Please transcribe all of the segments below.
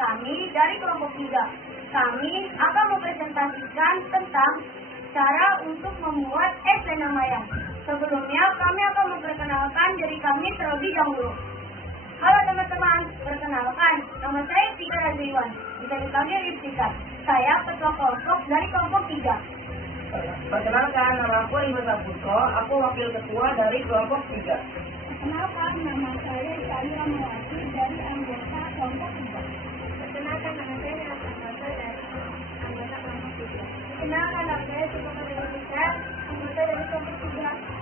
kami dari kelompok 3. Kami akan mempresentasikan tentang cara untuk membuat es selendang mayang. Sebelumnya, kami akan memperkenalkan diri kami terlebih dahulu. Halo teman-teman, perkenalkan, nama saya Tika Razriwan, bisa dipanggil Rizka. Saya ketua kelompok dari kelompok 3. Perkenalkan, nama aku Ibu Saputra, aku wakil ketua dari kelompok 3. Perkenalkan, nama saya Syahira Melati dari anggota kelompok 3. Perkenalkan, nama saya Nata dari anggota kelompok 3. Perkenalkan, nama saya Sukamana Indonesia, anggota dari kelompok 3.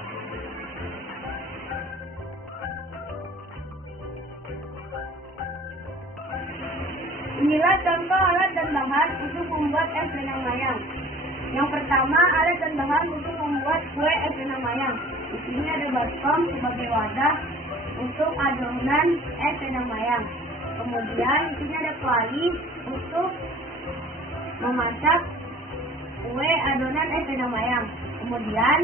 Inilah contoh alat dan bahan untuk membuat es selendang mayang. Yang pertama, alat dan bahan untuk membuat kue es selendang mayang. Di sini ada baskom sebagai wadah untuk adonan es selendang mayang. Kemudian di sini ada kuali untuk memasak kue adonan es selendang mayang. Kemudian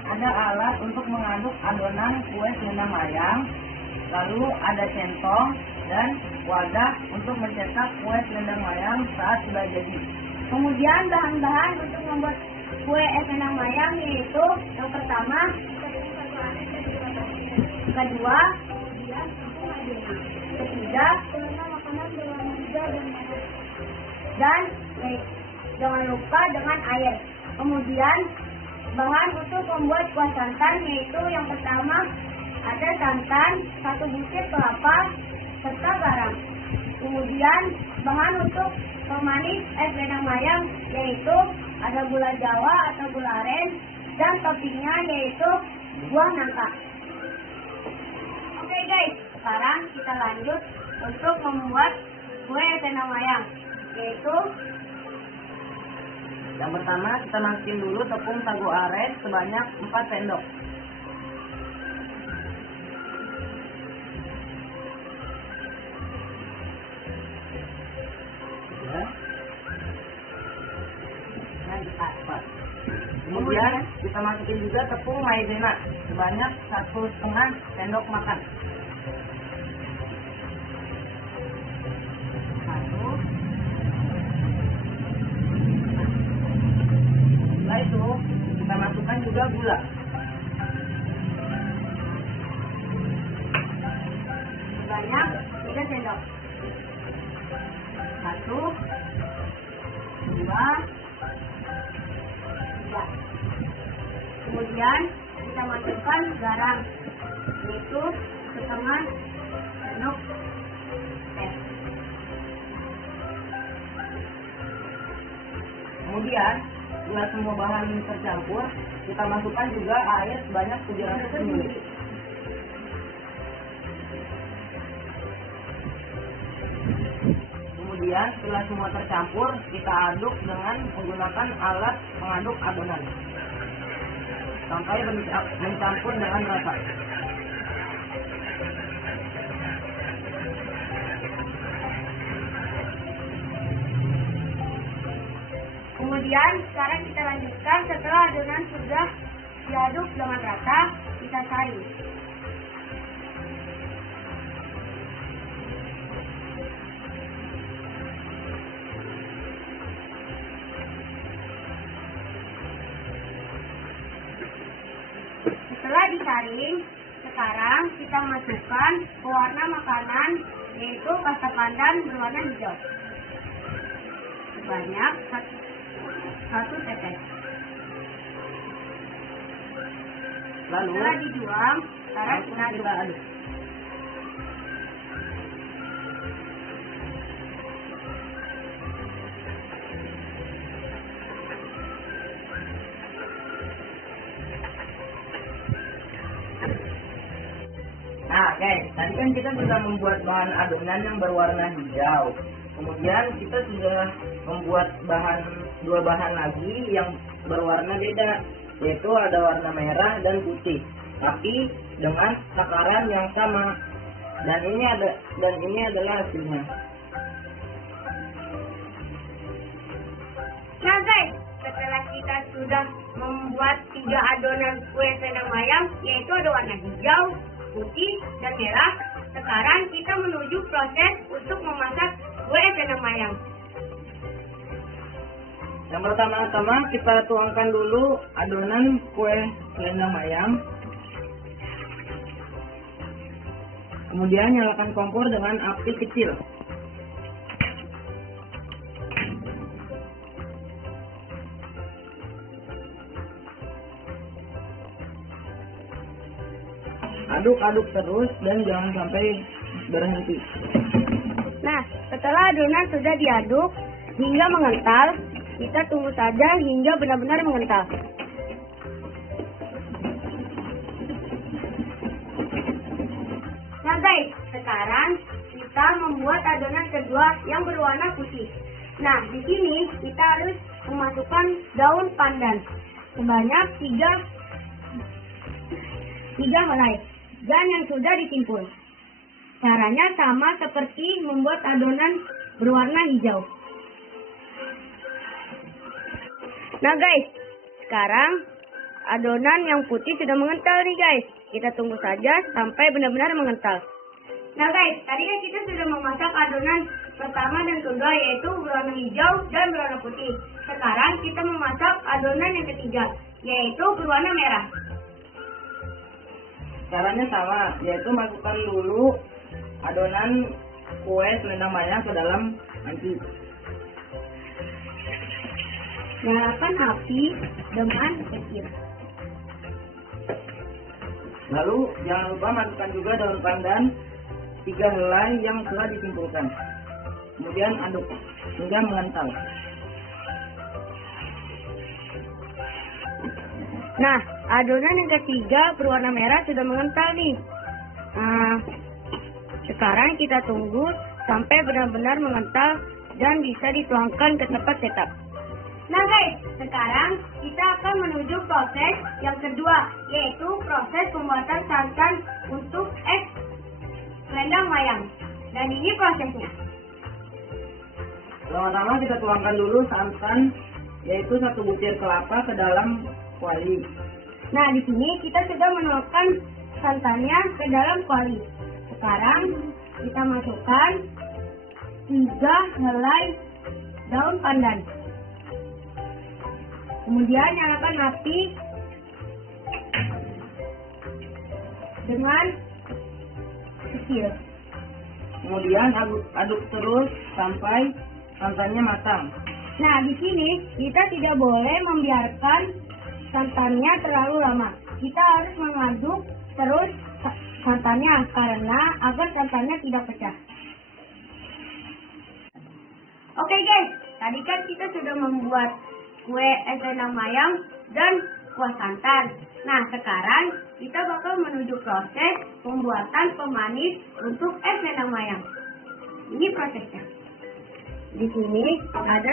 ada alat untuk mengaduk adonan kue selendang mayang. Lalu ada centong dan wadah untuk mencetak kue selendang mayang saat sudah jadi. Kemudian bahan-bahan untuk membuat kue es selendang mayang yaitu yang pertama, kedua, ketiga, makanan berwarna hijau dan merah, dan jangan lupa dengan air. Kemudian bahan untuk membuat kuah santan yaitu yang pertama ada santan, 1 butir kelapa, serta garam. Kemudian bahan untuk pemanis es selendang mayang yaitu ada gula jawa atau gula aren dan toppingnya yaitu buah nangka. Oke guys, sekarang kita lanjut untuk membuat kue es selendang mayang yaitu Yang pertama kita masukin dulu tepung sagu aren sebanyak 4 sendok. Kemudian kita masukin juga tepung maizena sebanyak 1,5 sendok makan. Setelah itu kita masukkan juga gula. sebanyak 3 sendok. 1, 2, 3. Kemudian kita masukkan garam yaitu setengah sendok teh. Kemudian setelah semua bahan tercampur, kita masukkan juga air sebanyak 700 ml. Kemudian setelah semua tercampur, kita aduk dengan menggunakan alat pengaduk adonan sampai mencampur dengan rata. Kemudian sekarang kita lanjutkan setelah adonan sudah diaduk dengan rata, kita saring. Setelah disaring, sekarang kita masukkan pewarna makanan yaitu pasta pandan berwarna hijau sebanyak 1 tetes. Lalu Setelah dijuang, sekarang kita aduk. Nah guys, tadi kan kita sudah membuat bahan adonan yang berwarna hijau. Kemudian kita sudah membuat dua bahan lagi yang berwarna beda, yaitu ada warna merah dan putih, tapi dengan takaran yang sama. Dan ini adalah hasilnya. Nah guys, setelah kita sudah membuat 3 adonan kue selendang mayang, yaitu ada warna hijau, putih, dan merah, sekarang kita menuju proses untuk memasak kue selendang mayang. Yang pertama-tama kita tuangkan dulu adonan kue selendang mayang. Kemudian nyalakan kompor dengan api kecil. Aduk-aduk terus dan jangan sampai berhenti. Nah, setelah adonan sudah diaduk hingga mengental, kita tunggu saja hingga benar-benar mengental. Nah guys, sekarang kita membuat adonan kedua yang berwarna putih. Nah, di sini kita harus memasukkan daun pandan sebanyak 3 helai dan yang sudah ditimpul. Caranya sama seperti membuat adonan berwarna hijau. Nah guys, sekarang adonan yang putih sudah mengental nih guys. Kita tunggu saja sampai benar-benar mengental. Nah guys, tadi kan kita sudah memasak adonan pertama dan kedua yaitu berwarna hijau dan berwarna putih. Sekarang kita memasak adonan yang ketiga yaitu berwarna merah. Caranya sama, yaitu masukkan dulu adonan kue selendang mayang ke dalam panci. Nyalakan api dengan kecil. Lalu jangan lupa masukkan juga daun pandan 3 helai yang telah disimpulkan. Kemudian aduk hingga mengental. Nah, adonan yang ketiga berwarna merah sudah mengental nih. Nah, sekarang kita tunggu sampai benar-benar mengental dan bisa dituangkan ke tempat cetak. Nah guys, sekarang kita akan menuju proses yang kedua, yaitu proses pembuatan santan untuk es selendang mayang. Dan ini prosesnya. Pertama-tama kita tuangkan dulu santan, yaitu 1 butir kelapa ke dalam kuali. Nah, di sini kita sudah menuangkan santannya ke dalam kuali. Sekarang kita masukkan 3 helai daun pandan. Kemudian nyalakan api dengan kecil. Kemudian aduk terus sampai santannya matang. Nah, di sini kita tidak boleh membiarkan santannya terlalu lama. Kita harus mengaduk terus santannya karena agar santannya tidak pecah. Oke guys, tadi kan kita sudah membuat kue es selendang mayang dan kuah santan. Nah, sekarang kita bakal menuju proses pembuatan pemanis untuk es selendang mayang. Ini prosesnya. Di sini ada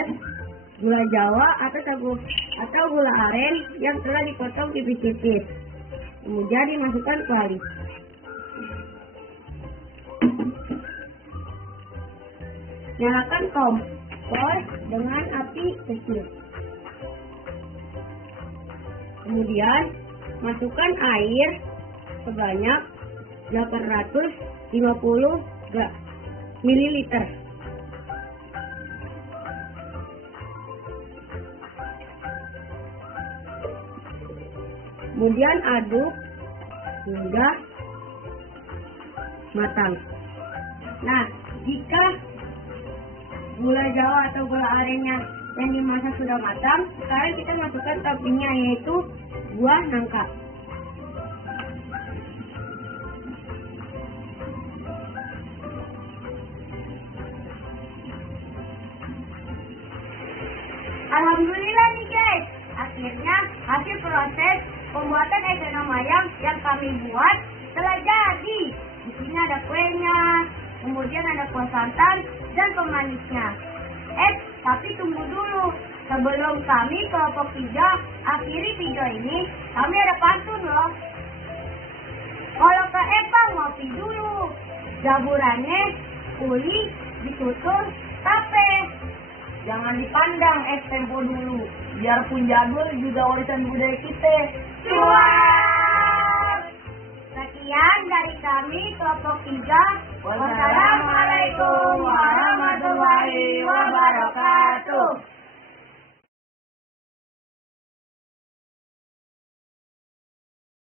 gula Jawa atau gula aren yang telah dipotong tipis-tipis. Kemudian dimasukkan kuali. Nyalakan kompor dengan api kecil. Kemudian masukkan air sebanyak 850 ml. Kemudian aduk hingga matang. Nah, jika gula Jawa atau gula arennya yang dimasak sudah matang, sekarang kita masukkan toppingnya yaitu buah nangka. Alhamdulillah nih guys, akhirnya hasil proses pembuatan es selendang mayang yang kami buat telah jadi. Di sini ada kuenya, kemudian ada kuah santan dan pemanisnya. Tapi tunggu dulu. Sebelum kami kelompok 3 akhiri video ini, kami ada pantun loh. Kalau ke Epang ngopi dulu, jaburannya uli ditutur tape. Jangan dipandang es tempo dulu, biarpun jadul juga warisan budaya kita. Cuan!